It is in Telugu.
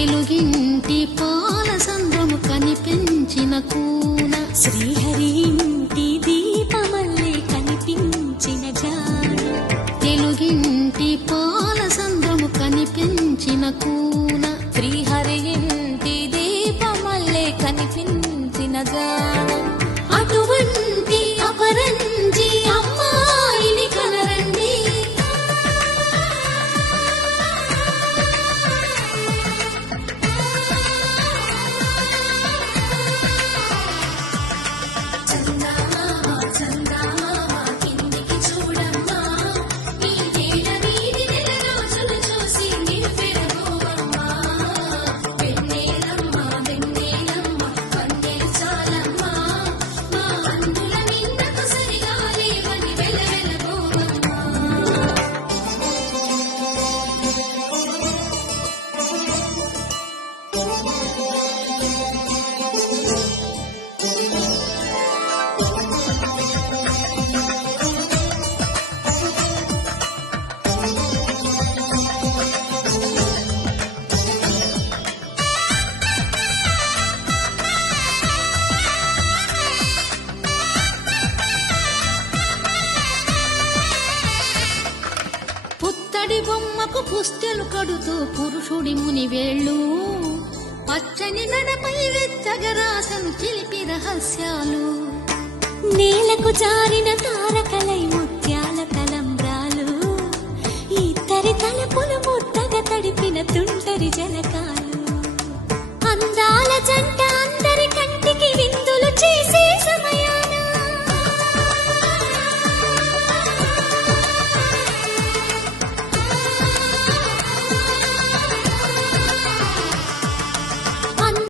తెలుగింటి పాల సంద్రము కనిపించిన కూన శ్రీహరి ఇంటి దీపమల్లే కనిపించిన జాడ తెలుగింటి పాల సంద్రము కనిపించిన కూన శ్రీహరి ఇంటి దీపమల్లే కనిపించిన జాడ అటువంటి అపరంజి అమ్మాయిని కనరండి పుత్తడి బొమ్మకు పుస్తెలు కడుతూ పురుషుడి ముని వేళ్ళు పచ్చని నడపై వెచ్చగరాసను చిలిపి రహస్యాలు నేలకు జారిన తారకలై